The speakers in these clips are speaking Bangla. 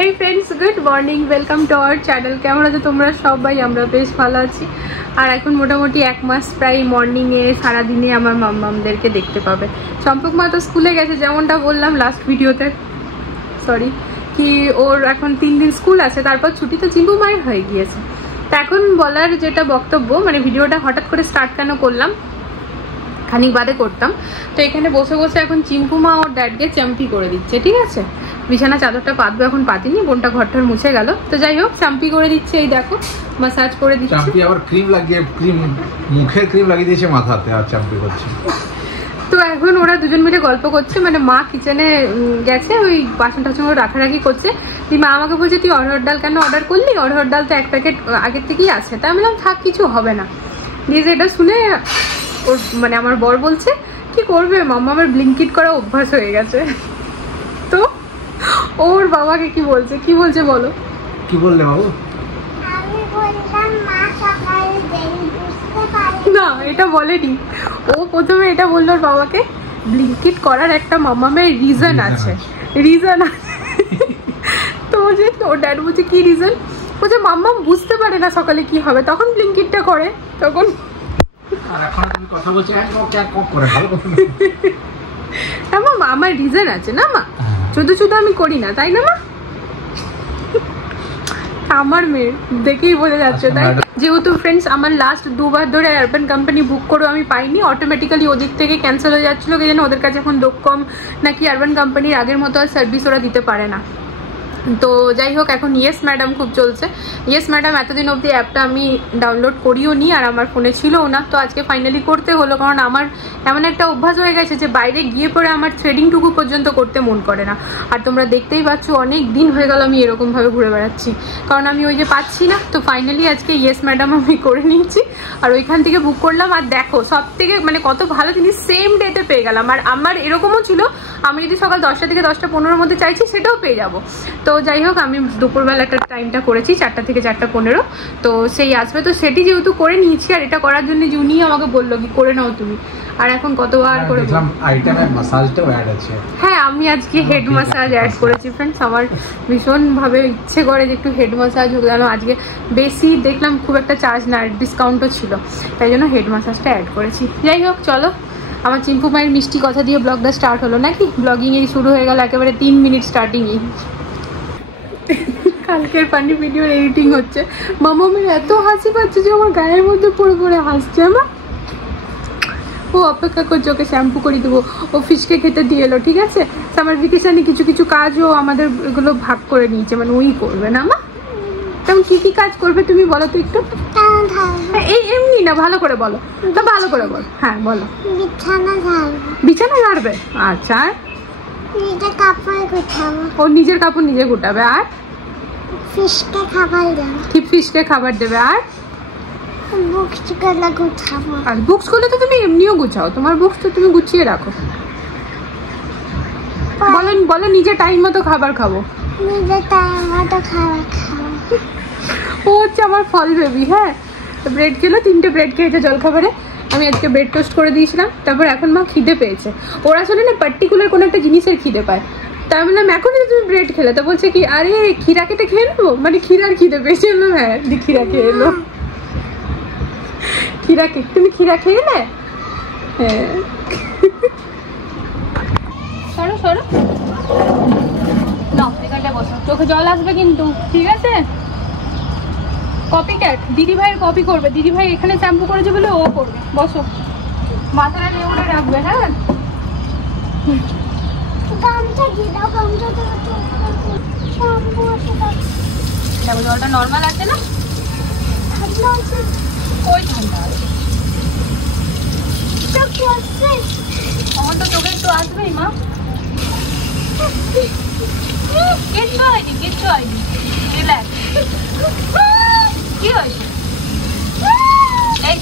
এই friends, good morning, welcome to our channel. কেমন আছো তোমরা সবাই? আমরা বেশ ভালো আছি। আর এখন মোটামুটি 1 মাস প্রায় মর্নিংয়ে সারাদিনে আমার মামমামদেরকে দেখতে পাবে। চম্পক মা তো স্কুলে গেছে, যেমনটা বললাম লাস্ট ভিডিওতে, সরি, কি ওর এখন 3 দিন স্কুল আছে, তারপর ছুটি তো চিম্পু মায়ের হয়ে গিয়েছে। তা এখন বলার যেটা বক্তব্য, মানে ভিডিওটা হঠাৎ করে স্টার্ট কেন করলাম, খানিক বাদে করতাম। তো এখানে বসে বসে এখন চিম্পু মা ওর ড্যাডকে চ্যাম্পি করে দিচ্ছে, ঠিক আছে? বিছানা চাদরটা পাতবে, এখন পাতিনি, বোনটা ঘরটার মুছে গেল। তো যাই হোক, চ্যাম্পি করে দিচ্ছে, এই দেখো মাসাজ করে দিচ্ছে। চ্যাম্পি আবার ক্রিম লাগিয়ে, মুখের ক্রিম লাগিয়ে দিয়েছে মাথাতে, আর চ্যাম্পি করছে। তো এখন ওরা দুজন মিলে গল্প করছে, মানে মা কিচেনে গেছে, ওই বাসন টাসনগুলো রাখারাখি করছে। তুই মা আমাকে বলছে, তুই অরহর ডাল কেন অর্ডার করলি? অরহর ডাল তো 1 প্যাকেট আগের থেকেই আছে। তা আমি বললাম, থাক, কিছু হবে না। দিয়ে এটা শুনে ওর মানে আমার বর বলছে, কি করবে মাম্মা, আমার ব্লিঙ্কিট করা অভ্যাস হয়ে গেছে। তো ওর বাবাকে কি বলছে বলো। কি বললে বাবু? না, এটা বলেনি ও। প্রথমে এটা বললো ওর বাবাকে, ব্লিঙ্কিট করার একটা মাম্মামের রিজন আছে। তো যে ওর ড্যাড বলছে, কি রিজন? বলছে মাম্মাম বুঝতে পারে না সকালে কি হবে, তখন ব্লিঙ্কিটটা করে। তখন আর এখন তুমি কথা বলছো করে ভালো কথা। হ্যাঁ মা, আমার রিজন আছে না মা, শুধু আমি করি না, তাই না মা? আমার মেয়ে দেখেই বোঝা যাচ্ছে, তাই? যেহেতু ফ্রেন্ডস আমার লাস্ট 2 বার ধরে আরবান কোম্পানি বুক করেও আমি পাইনি, অটোমেটিক্যালি ওদিক থেকে ক্যান্সেল হয়ে যাচ্ছিলো, কি যেন ওদের কাছে এখন লোক কম, নাকি আরবান কোম্পানির আগের মতো আর সার্ভিস ওরা দিতে পারে না। তো যাই হোক, এখন ইয়েস ম্যাডাম খুব চলছে। ইয়েস ম্যাডাম এতদিন অবধি অ্যাপটা আমি ডাউনলোড করিও নি, আর আমার ফোনে ছিলও না। তো আজকে ফাইনালি করতে হলো, কারণ আমার এমন একটা অভ্যাস হয়ে গেছে যে বাইরে গিয়ে পরে আমার থ্রেডিংটুকু পর্যন্ত করতে মন করে না। আর তোমরা দেখতেই পাচ্ছ, অনেক দিন হয়ে গেল আমি এরকমভাবে ঘুরে বেড়াচ্ছি, কারণ আমি ওই যে পাচ্ছি না। তো ফাইনালি আজকে ইয়েস ম্যাডাম আমি করে নিয়েছি, আর ওইখান থেকে বুক করলাম। আর দেখো, সব থেকে মানে কত ভালো জিনিস, সেম ডেতে পেয়ে গেলাম। আর আমার এরকমও ছিল, আমি যদি সকাল 10টা থেকে 10টা 15-র মধ্যে চাইছি, সেটাও পেয়ে যাবো। তো যাই হোক, আমি দুপুরবেলা একটা টাইমটা করেছি, 4টা থেকে 4টা 15। তো সেই আসবে, তো সেটি যেহেতু করে নিয়েছি, আর এটা করার জন্য যে উনি আমাকে বললো কি করে নাও তুমি। আর এখন কতবার করে আইটেমে মাসাজটাও অ্যাড আছে। হ্যাঁ, আমি আজকে হেড মাসাজ অ্যাড করেছি ফ্রেন্ডস। আমার ভীষণভাবে ইচ্ছে করে যে একটু হেড মাসাজ হোক, যেন আজকে বেশি দেখলাম খুব একটা চার্জ না, ডিসকাউন্টও ছিল, তাই জন্য হেড মাসাজটা অ্যাড করেছি। যাই হোক, চলো, আমার চিম্পু মায়ের মিষ্টি কথা দিয়ে ব্লগটা স্টার্ট হলো নাকি? ব্লগিংয়েই শুরু হয়ে গেল একেবারে 3 মিনিট স্টার্টিংয়েই। কালকের ফানি ভিডিওর এডিটিং হচ্ছে, মামামের এত হাসি পাচ্ছে যে আমার গায়ের মধ্যে পড়ে পড়ে হাসছে। আমার ও অপেক্ষা করছে, ওকে শ্যাম্পু করে দেবো, ও ফিশকে খেতে দিয়ে এলো, ঠিক আছে? সামার ভ্যাকেশনে কিছু কিছু কাজও আমাদের এগুলো ভাগ করে নিয়েছে, মানে ওই করবে না মা। তেমন কি কাজ করবে তুমি বলো তো একটু? এই এমনি না, ভালো করে বলো তো, ভালো করে বলো। হ্যাঁ বলো। বিছানা ঝাড়বে, আচ্ছা। নিজের কাপড় গোছাবো। ও নিজের কাপড় নিজে গোটাবে। আর ফিশকে খাবার দেবো। কি ফিশকে খাবার দেবে? আর বুকসগুলো গোছাবো। আর বুকসগুলো তো তুমি এমনিও গুছাও, তোমার বুকস তো তুমি গুছিয়ে রাখো। বলো নিজে টাইম মতো খাবার খাবো। নিজের টাইম মতো খাবার খাবো। ও হচ্ছে আমার ফল বেবি। হ্যাঁ, ব্রেড খেলো, 3টে ব্রেড খেয়েছে জলখাবারে। আমি আজকে ব্রেড টোস্ট করে দিয়েছিলাম। তারপর এখন মা খিদে পেয়েছে, ওরা আসলে না পার্টিকুলার কোনো একটা জিনিসের খিদে পায়। তাই বললাম, এখনই তুমি ব্রেড খেলে? তো বলছে কি, আরে ক্ষীরা কেটে খেয়ে নেবো, মানে ক্ষীরার খিদে পেয়েছে। এলো, হ্যাঁ ক্ষীরা খেয়ে এলো। তুমি ক্ষীরা খেয়ে নে। হ্যাঁ, সরো নাও, এখানটায় বসো, চোখে জল আসবে কিন্তু, ঠিক আছে? কপি ক্যাট, দিদি ভাইয়ের কপি করবে। দিদি ভাই এখানে শ্যাম্পু করেছে বলে ও করবে। বসো, মাথাটা নেউড়ে রাখবে। হ্যাঁ, দেখো জলটা নর্মাল আছে না? ওই ঠান্ডা আছে, আমার তো চোখে একটু আসবেই মা। কিচ্ছু হয়নি, রিল্যাক্স। কি হয়েছে? এই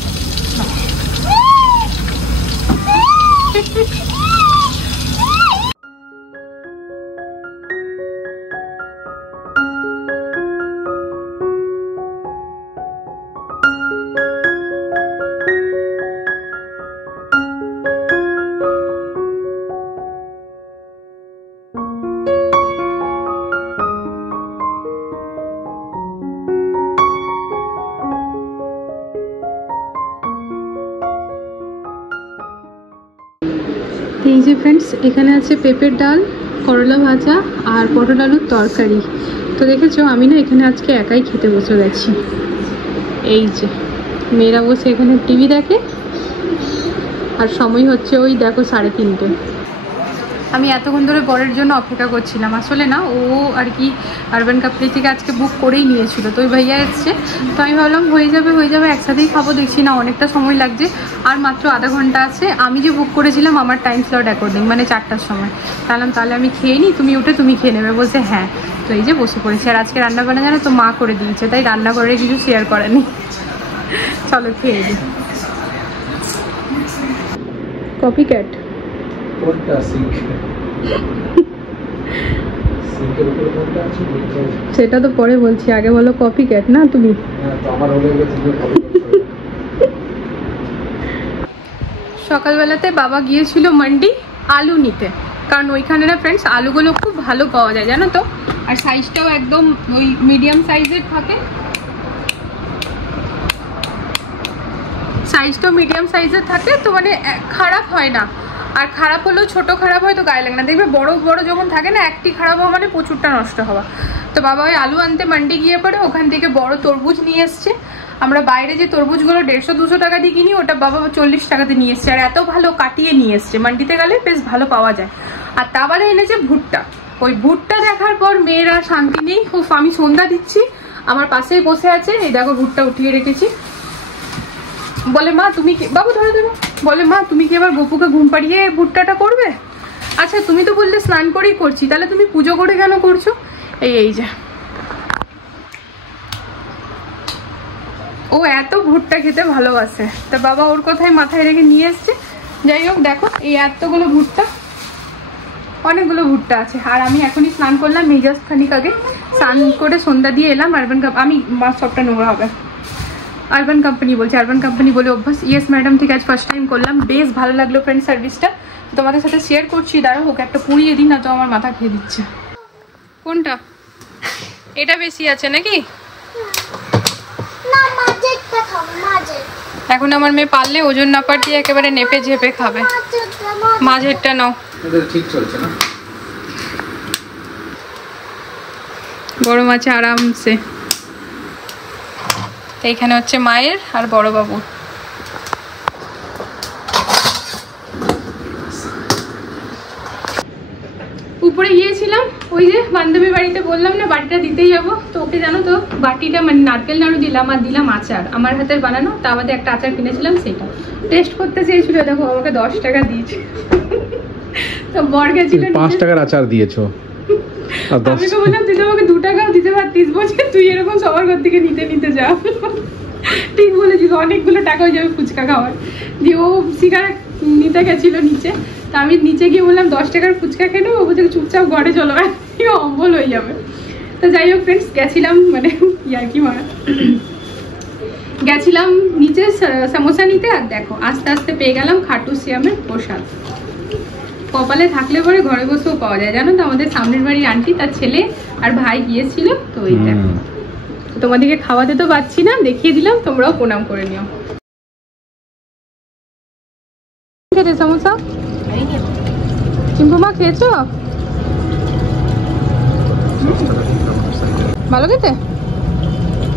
যে ফ্রেন্ডস, এখানে আছে পেঁপের ডাল, করলা ভাজা আর পটল আলুর তরকারি। তো দেখেছো আমি না এখানে আজকে একাই খেতে বসে গেছি। এই যে মেয়েরা বসে এখানে টিভি দেখে, আর সময় হচ্ছে ওই দেখো 3:30। আমি এতক্ষণ ধরে বরের জন্য অপেক্ষা করছিলাম। আসলে না ও আর কি আরবান কাপড়ি থেকে আজকে বুক করেই নিয়েছিল, তো ওই ভাইয়া এসছে, তো আমি ভাবলাম হয়ে যাবে একসাথেই খাবো। দেখছি না অনেকটা সময় লাগছে, আর মাত্র আধা ঘন্টা আছে। আমি যে বুক করেছিলাম আমার টাইম স্লট অ্যাকর্ডিং, মানে 4টার সময়। তাহলে আমি খেয়ে নিই, তুমি উঠে তুমি খেয়ে নেবে। বলছে হ্যাঁ। তো এই যে বসে পড়েছি। আর আজকে রান্না বান্না জানো তো মা করে দিয়েছে, তাই রান্না করে কিছু শেয়ার করেনি। চলো খেয়ে দিই। কপি ক্যাট সেটা তো পরে বলছি, আগে বলো কপি ক্যাট না তুমি। সকালবেলাতে বাবা গিয়েছিল মান্ডি আলু নিতে, কারণ ওইখানে না ফ্রেন্ডস আলুগুলো খুব ভালো পাওয়া যায় জানো তো, আর সাইজটাও একদম ওই মিডিয়াম সাইজের থাকে। সাইজটাও মিডিয়াম সাইজের থাকে, তো মানে খারাপ হয় না। আর খারাপ হলেও ছোট খারাপ হয় তো গায়ে লাগে না। দেখবে বড় বড় যখন থাকে না, একটি খারাপ হওয়া মানে প্রচুরটা নষ্ট হওয়া। তো বাবা ওই আলু আনতে মান্ডি গিয়ে পরে ওখান থেকে বড় তরমুজ নিয়ে এসছে। আমরা বাইরে যে তরমুজগুলো 150-200 টাকা দিয়ে কিনি, ওটা বাবা 40 টাকাতে নিয়ে এসছে। আর এত ভালো কাটিয়ে নিয়ে এসছে, মান্ডিতে গেলে বেশ ভালো পাওয়া যায়। আর তা বলে এনেছে ভুট্টা। ওই ভুট্টা দেখার পর মেয়েরা শান্তি নেই। আমি সন্ধ্যা দিচ্ছি, আমার পাশেই বসে আছে। এই দেখো ভুট্টা উঠিয়ে রেখেছি। বলে মা তুমি কি, বাবু ধরো ধরো, বলে মা তুমি কি এবার গপুকে ঘুম পাড়িয়ে ভুট্টাটা করবে? আচ্ছা তুমি তো বললে স্নান করেই করছি, তাহলে তুমি পুজো করে কেন করছো? এই যে ও এত ভুট্টা খেতে ভালোবাসে, তা বাবা ওর কথাই মাথায় রেখে নিয়ে এসছে। যাই হোক দেখো এই এতগুলো ভুট্টা, অনেকগুলো ভুট্টা আছে। আর আমি এখনই স্নান করলাম, এই জাস্ট খানিক আগে স্নান করে সন্ধ্যা দিয়ে এলাম। আরবান আমি সবটা নোংরা হবে, আরবান কোম্পানি বলছে, আরবান কোম্পানি বলে অভ্যাস। ইয়েস ম্যাডাম, ঠিক আছে ফার্স্ট টাইম করলাম, বেশ ভালো লাগলো ফ্রেন্ড সার্ভিসটা। তোমাদের সাথে শেয়ার করছি। দাঁড়াও ওকে একটা পুড়িয়ে দিই, না তো আমার মাথা খেয়ে দিচ্ছে। কোনটা? এটা বেশি আছে নাকি? এখন আমার মেয়ে পারলে ওজন না পার দিয়ে একেবারে নেপে ঝেপে খাবে। মাঝেরটা নাও, ঠিক চলছে না। বড় মাছে আরামসে। এইখানে হচ্ছে মায়ের আর বড় বাবুর। উপরে গিয়েছিলাম, ওই যে বান্ধবী বাড়িতে বললাম না বাটিটা দিতেই যাবো, তো ওকে জানো তো বাটিটা মানে নারকেল নাড়ু দিলাম আর দিলাম আচার, আমার হাতের বানানো। তা আমাদের একটা আচার কিনেছিলাম, সেটা টেস্ট করতে চেয়েছিল। দেখো আমাকে 10 টাকা দিয়েছে। তো বর গেছিল 5 টাকার আচার দিয়েছো। আমি তো বললাম তুই আমাকে 2 টাকাও দিতে পারতিস, বলছে তুই এরকম সবার ঘর থেকে নিতে যা। ঠিক বলেছিস, অনেকগুলো টাকা হয়ে যাবে ফুচকা খাওয়ার। দিয়ে ও সিগারেট নিতে গেছিল নিচে, তা আমি নিচে গিয়ে বললাম 10 টাকার ফুচকা খেয়ে নেবো। বলছে চুপচাপ ঘরে চলো, অম্বল হয়ে যাবে। তো যাই হোক ফ্রেন্ডস গেছিলাম, মানে আর কি মারা গেছিলাম নিচে সমোসা নিতে। আর দেখো আস্তে আস্তে পেয়ে গেলাম খাটু শ্যামের প্রসাদ। কপালে থাকলে পরে ঘরে বসেও পাওয়া যায় জানো তো। আমাদের সামনের বাড়ির আন্টি, তার ছেলে আর ভাই গিয়েছিল, তো এইটা তোমাদেরকে খাওয়াতে তো পাচ্ছি না, দেখিয়ে দিলাম, তোমরাও প্রণাম করে নিও। খেতে সমোসা চিম্পু মা খেয়েছো? ভালো খেতে?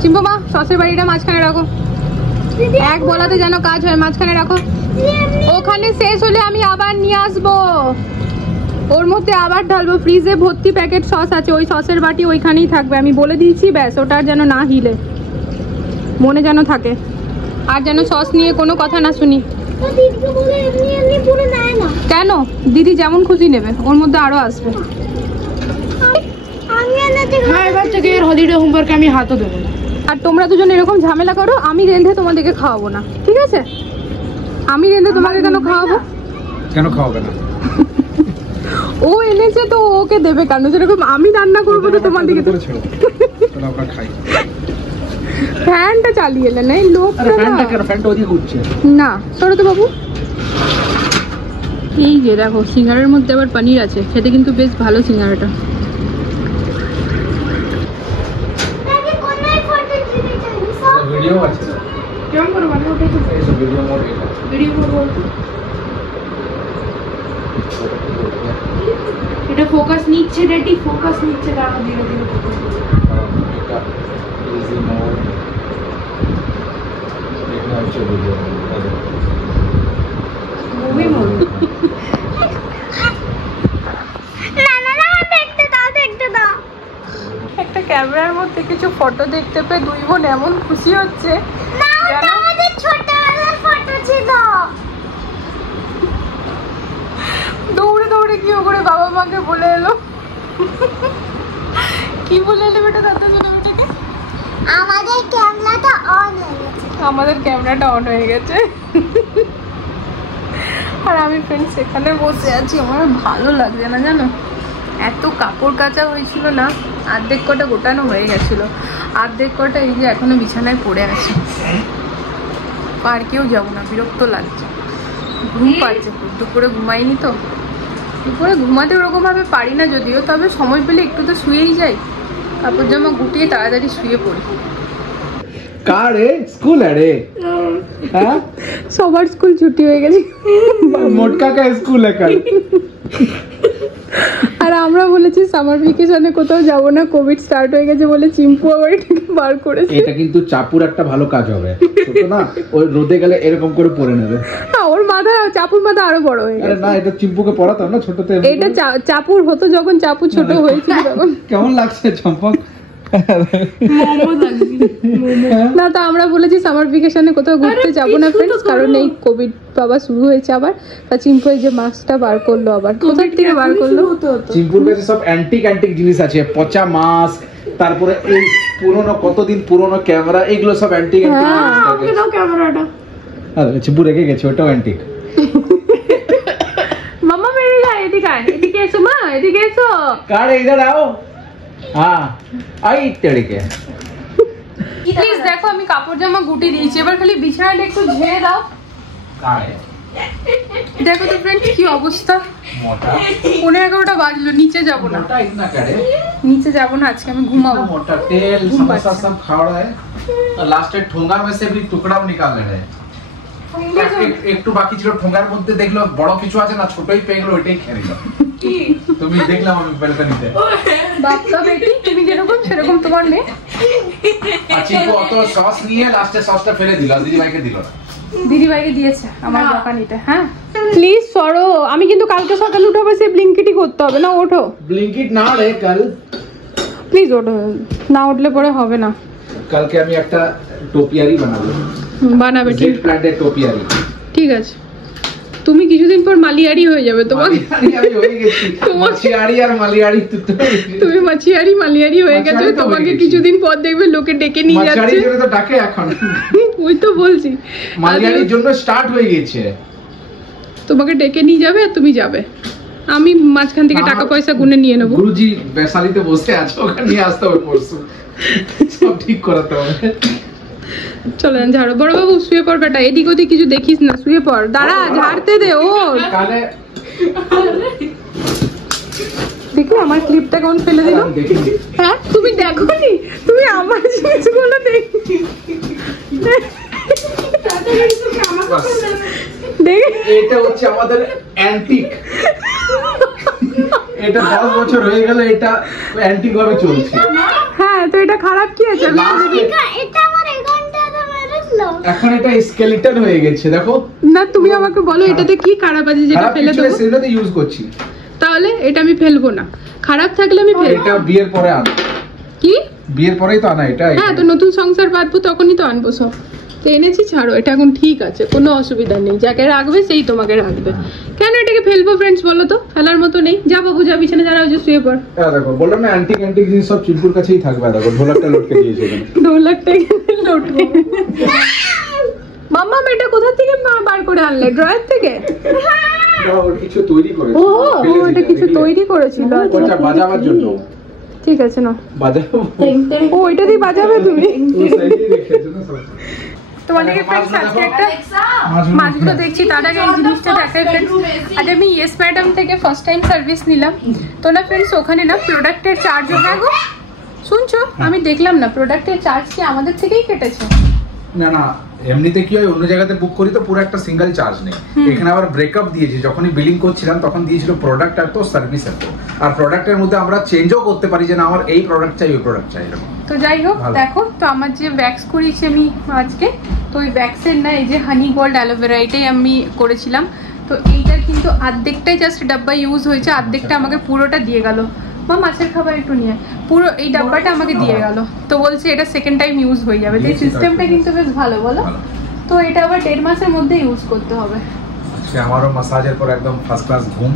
চিম্পু মা সসের বাড়িটা মাঝখানে রাখো, এক বলাতে যেন কাজ হয়, মাঝখানে রাখো। ওখানে শেষ হলে আমি আবার নিয়ে আসবো, ওর মধ্যে আবার ঢালবো। ফ্রিজে ভর্তি প্যাকেট সস আছে, ওই সসের বাটি ওইখানেই থাকবে, আমি বলে দিয়েছি। ব্যাস ওটার যেন না হিলে, মনে যেন থাকে। আর যেন সস নিয়ে কোনো কথা না শুনি। কেন? দিদি যেমন খুশি নেবে, ওর মধ্যে আরো আসবে। এবার থেকে হলিডে হোমওয়ার্কে আমি হাতও দেবো না। আর তোমরা দুজন এরকম ঝামেলা করো, আমি রেঁধে তোমাদেরকে খাওয়াবো না, ঠিক আছে? আমি রেঁধে তোমাকে কেন খাওয়াবো? কেন খাওয়াবে না? ও এনেছে তো ওকে দেবে কেন? যেরকম আমি রান্না করবো তো তোমাদেরকে। ফ্যানটা চালিয়ে এলে না, এই লোকটা না। সরো তো বাবু। এই যে দেখো সিঙ্গারের মধ্যে আবার পনির আছে, খেতে কিন্তু বেশ ভালো সিঙ্গারাটা। ভিডিও আছে কেমন করে বানাবো? ভিডিও মোড, ভিডিও মোড এটা ফোকাস নিচ্ছে, ডেটি ফোকাস নিচ্ছে, তারপর ধীরে ধীরে ফোকাস নিচ্ছে। Movie mode. একটা ক্যামেরার মধ্যে কিছু ফটো দেখতে পেয়ে দুই বোন এমন খুশি হচ্ছে। দৌড়ে দৌড়ে কি করে বাবা মাকে বলে এলো। কি বলে এলো বেটা দাদা বেটাকে? আমাদের ক্যামেরাটা অন হয়ে গেছে। আমাদের ক্যামেরাটা অন হয়ে গেছে। আর আমি ফ্রেন্ডস এখানে বসে আছি, আমার ভালো লাগছে না জানো। এত কাপড় কাচা হয়েছিল না, অর্ধেক কটা গোটানো হয়ে গেছিলো, অর্ধেক কটা এই যে এখনো বিছানায় পড়ে আছে। পার্কেও যাবো না, বিরক্ত লাগছে, ঘুম পাচ্ছে। দুপুরে ঘুমাইনি তো, দুপুরে ঘুমাতে ওরকমভাবে পারি না যদিও, তবে সময় পেলে একটু তো শুয়েই যাই, কাপড় জামা গুটিয়ে তাড়াতাড়ি শুয়ে পড়ি। কারে স্কুল আরে হ্যাঁ, সবার স্কুল ছুটি হয়ে গেছে, মোটকা কা স্কুল কাল। আর আমরা বলেছি সামার ভ্যাকেশনে কোথাও যাব না, কোভিড স্টার্ট হয়ে গেছে বলে চিম্পু আবার এটাকে বার করেছে। এটা কিন্তু চাপুর একটা ভালো কাজ হবে, ছোট না, ওই রোদে গেলে এরকম করে পরে নেবে। না ওর মাথা, চাপুর মাথা আরো বড় হয়ে আরে গেছে। না, এটা চিম্পুকে পড়াতাম না ছোটতে। এটা চাপুর হতো যখন চাপু ছোট হয়েছিল তখন। কেমন লাগছে চম্পক? না তো আমরা বলেছি সামার ভ্যাকেশনে কোথাও ঘুরতে যাবো না ফ্রেন্ডস, কারণ এই কোভিড বাবা শুরু হয়েছে আবার। তা চিম্পু এই যে মাস্কটা বার করলো, আবার কোথা থেকে বার করলো? চিম্পুর কাছে সব অ্যান্টিক অ্যান্টিক জিনিস আছে, পচা মাস্ক, তারপরে এই পুরনো কতদিন পুরনো ক্যামেরা, এগুলো সব অ্যান্টিক অ্যান্টিক জিনিস থাকে। ক্যামেরাটা আরে চিম্পু রেখে গেছে, ওটাও অ্যান্টিক। মাম্মা মেরে যায়, এদিকে আয়, এদিকে এসো মা, এদিকে এসো। কারে ইধার আও। হ্যাঁ আই তেড়িকে। প্লিজ দেখো আমি কাপড় জামা গুটি দিয়েছি, এবার খালি বিছানাটা একটু ঝেড়ে দাও। কারে দেখো তো ফ্রেন্ড কি অবস্থা, মোটা 11:30 বাজলো, নিচে যাব না, मोटा इतना करे, নিচে যাব না আজকে, আমি ঘুমাবো। मोटा तेल घूम समोसा पाते। सब खा रहा है, और लास्ट में ठोंगा में से भी टुकड़ा निकाल ले रहे हैं। একটু বাকি ছিল, ঠোঙ্গার মধ্যে দেখলো বড় কিছু আছে না, ছোটই পেয়ে গেলো, ওইটাই খেয়ে নিল। তুমি দেখলাম আমি ব্যালকনিতে। বাপ্পা বেটি তুমি যেরকম সেরকম তোমার মেয়ে। আচ্ছা অত সস নিয়ে লাস্টে সসটা ফেলে দিল, দিদি ভাইকে দিল না। দিদি ভাইকে দিয়েছে আমার দোকানিতে। হ্যাঁ প্লিজ সরো, আমি কিন্তু কালকে সকালে উঠাবো, সেই ব্লিঙ্কিটই করতে হবে না, ওঠো ব্লিঙ্কিট না রে কাল, প্লিজ ওঠো, না উঠলে পরে হবে না। কালকে আমি একটা টোপিয়ারি বানাবো, বানাবে ঠিক, জেড প্ল্যান্টের টোপিয়ারি। ঠিক আছে, তুমি কিছুদিন পর মালিয়ারি হয়ে যাবে, তোমার আমি হয়ে গেছি মাছিয়ারি আর মালিয়ারি। তুমি মাছিয়ারি মালিয়ারি হয়ে গেছে, মাছিয়ারি তো হয়ে তোমাকে গেছি। কিছুদিন পর দেখবে লোকে ডেকে নিয়ে মাছিয়ারির যাচ্ছে। জন্য তো ডাকে এখন, ওই তো বলছি মালিয়ারির জন্য স্টার্ট হয়ে গেছে। তোমাকে ডেকে নিয়ে যাবে আর তুমি যাবে, আমি মাঝখান থেকে টাকা পয়সা গুনে নিয়ে নেবো। গুরুজি বৈশালীতে বসে আছে, ওখানে নিয়ে আসতে হবে পরশু, সব ঠিক করাতে হবে। চলো ঝাড়ো, বড় বাবু শুয়ে পড় বেটা, এদিক ওদিক কিছু দেখিস না, শুয়ে পড়, দাঁড়া ঝাড়তে দে। ও কালে দেখি আমার ক্লিপটা কেমন ফেলে দিল। দেখিনি, হ্যাঁ তুমি দেখোনি, তুমি আমার জিনিসগুলো দেখি দেখ, এটা হচ্ছে আমাদের অ্যান্টিক, এটা 10 বছর হয়ে গেল, এটা অ্যান্টিক ভাবে চলছে। হ্যাঁ তো এটা খারাপ কি আছে? এটা আমার এখানটাতে মেরেছিল। এখন এটা স্কেলিটন হয়ে গেছে, দেখো। না তুমি আমাকে বলো এটাতে কি খারাপ আছে যেটা খারাপ ফেলে কিছু দেবো? সেটাতে ইউজ করছি। তাহলে এটা আমি ফেলবো না, খারাপ থাকলে আমি ফেলবো। এটা বিয়ের পরে আনা, কি বিয়ের পরেই তো আনা এটা। হ্যাঁ তো নতুন সংসার বাঁধবো তখনই তো আনবো সব, তো এনেছি, ছাড়ো, এটা এখন ঠিক আছে, কোনো অসুবিধা নেই, যাকে রাখবে সেই তোমাকে রাখবে। কেন এটাকে ফেলবো ফ্রেন্ডস বলো তো, ফেলার মতো নেই। যা বাবু যা, বিছানা যারা ওই যে শুয়ে পড়। হ্যাঁ দেখো বললাম না, অ্যান্টিক অ্যান্টিক জিনিস সব চিম্পুর কাছেই থাকবে। দেখো ঢোলকটা লটকে দিয়েছে এখানে, 2 লাখ টাকা লটকে। মাম্মা এটা কোথা থেকে বার করে আনলে, ড্রয়ার থেকে? ওর কিছু তৈরি করেছে। ও এটা কিছু তৈরি করেছিল, ওটা বাজাবার জন্য। ঠিক আছে না বাজাবো, ও এটা দিয়ে বাজাবে তুমি। ও সাইডে রেখেছে না সব। তোমাদেরকে ফ্রেন্ডস আজকে একটা মাছগুলো দেখছি, তার আগে এই জিনিসটা দেখাই ফ্রেন্ডস। আজ আমি ইয়েস ম্যাডাম থেকে ফার্স্ট টাইম সার্ভিস নিলাম, তো না ফ্রেন্ডস ওখানে না প্রোডাক্টের চার্জ, হ্যাঁ গো শুনছো, আমি দেখলাম না প্রোডাক্টের চার্জ কি আমাদের থেকেই কেটেছে। না না এমনিতে কি হয় অন্য জায়গাতে বুক করি তো পুরো একটা সিঙ্গেল চার্জ নেই, এখানে আবার ব্রেকআপ দিয়েছি, যখনই বিলিং করছিলাম তখন দিয়েছিল প্রোডাক্ট এত সার্ভিস এত, আর প্রোডাক্টের মধ্যে আমরা চেঞ্জও করতে পারি যে না আমার এই প্রোডাক্ট চাই ওই প্রোডাক্ট চাই এরকম। তো যাই হোক দেখো, তো আমার যে ভ্যাক্স করিয়েছি আমি আজকে, তো ওই ভ্যাক্সের না এই যে হানি গোল্ড অ্যালোভেরা এটাই আমি করেছিলাম। তো এইটার কিন্তু অর্ধেকটাই জাস্ট ডাব্বা ইউজ হয়েছে, অর্ধেকটা আমাকে পুরোটা দিয়ে গেল। মা মাছের খাবার একটু নিয়ে, পুরো এই ডাব্বাটা আমাকে দিয়ে গেল, তো বলছে এটা সেকেন্ড টাইম ইউজ হয়ে যাবে। তো এই সিস্টেমটা কিন্তু বেশ ভালো, বলো? তো এটা আবার 1.5 মাসের মধ্যে ইউজ করতে হবে। আজকে আমারও মাসাজের পর একদম ফার্স্ট ক্লাস ঘুম।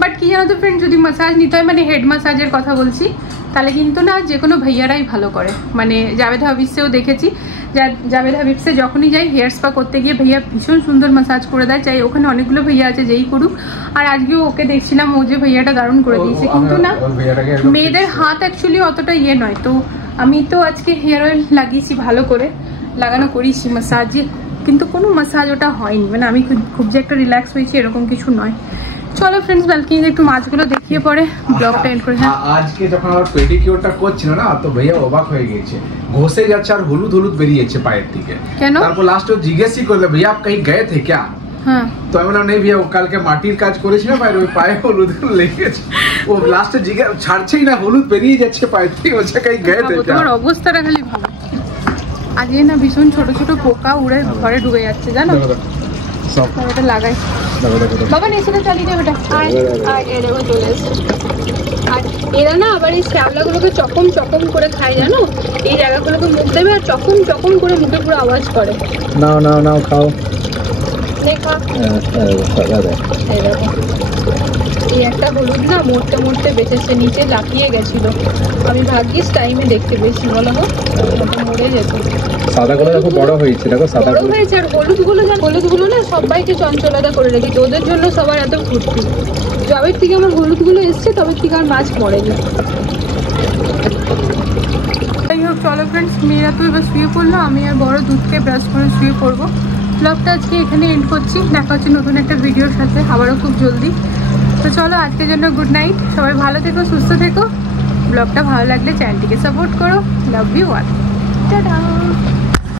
বাট কি জানো তো ফ্রেন্ড, যদি মাসাজ নিতে হয়, মানে হেড মাসাজের কথা বলছি, তাহলে কিন্তু না যে কোনো ভাইয়ারাই ভালো করে। মানে জাভেদ হাবিবসেও দেখেছি, জাভেদ হাবিবসে যখনই যাই হেয়ার স্পা করতে গিয়ে ভাইয়া ভীষণ সুন্দর মাসাজ করে দেয়, চাই ওখানে অনেকগুলো ভাইয়া আছে যেই করুক। আর আজকেও ওকে দেখছিলাম, ও যে ভাইয়াটা দারুণ করে দিয়েছে, কিন্তু না মেয়েদের হাত অ্যাকচুয়ালি অতটা ইয়ে নয়। তো আমি তো আজকে হেয়ার অয়েল লাগিয়েছি, ভালো করে লাগানো করেছি মাসাজে, কিন্তু কোনো মাসাজ ওটা হয়নি, মানে আমি খুব যে একটা রিল্যাক্স হয়েছি এরকম কিছু নয়। চলো ফ্রেন্ডস, ব্যালকনিতে একটু মাছগুলো দেখিয়ে পরে ব্লগটা এন্ড করে। হ্যাঁ, আজকে যখন আমার পেডিকিউরটা করছিল না, তো ভাইয়া অবাক হয়ে গেছে, ঘষে যাচ্ছে আর হলুদ হলুদ বেরিয়েছে পায়ের থেকে। কেন? তারপর লাস্টে জিজ্ঞেসই করলে ভাইয়া আপ कहीं गए थे क्या? হ্যাঁ, তো আমি বললাম নেই ভাইয়া, ও কালকে মাটির কাজ করেছিল পায়ের, ওই পায়ে হলুদ লেগেছে। ও লাস্টে জিজ্ঞেস ছাড়ছেই না, হলুদ বেরিয়ে যাচ্ছে পায়ের থেকে, বলছে कहीं गए थे क्या? তোমার অবস্থাটা খালি ভালো। আজকে না ভীষণ ছোট ছোট পোকা উড়ে ঘরে ঢুকে যাচ্ছে, জানো? সব এটা লাগাই দেখো বাবা, নিচে চালিয়ে যাবে এটা। আর এরকম চলে এসছে। আর এরা না আবার এই শ্যাওলাগুলোকে চকম চকম করে খায়, জানো? এই জায়গাগুলোকে মুখ দেবে আর চকম চকম করে মুখে পুরো আওয়াজ করে। নাও খাও। দেখা এই দেখো, এই একটা হলুদ না মরতে মরতে বেঁচেছে, নিচে লাফিয়ে গেছিল। আমি ভাগ্যিস টাইমে দেখতে পেয়েছি, বলো গো, মরে যেত। সাদাগুলো দেখো বড় হয়েছে, দেখো বড় হয়েছে। আর হলুদগুলো না সবাইকে চঞ্চলতা করে রেখেছে, ওদের জন্য সবার এত ফুর্তি। যবের থেকে আমার হলুদগুলো এসছে তবে থেকে আর মাছ মরেনি। যাই হোক, চলো ফ্রেন্ডস, মেয়েরা তো এবার শুয়ে পড়লো, আমি আর বড় দুধকে ব্রাশ করে শুয়ে পড়বো। ব্লগটা আজকে এখানে এন্ড করছি, দেখা হচ্ছে নতুন একটা ভিডিওর সাথে আবারও খুব জলদি। তো চলো আজকের জন্য গুড নাইট, সবাই ভালো থেকো, সুস্থ থেকো। ব্লগটা ভালো লাগলে চ্যানেলটিকে সাপোর্ট করো। Love you all, tata.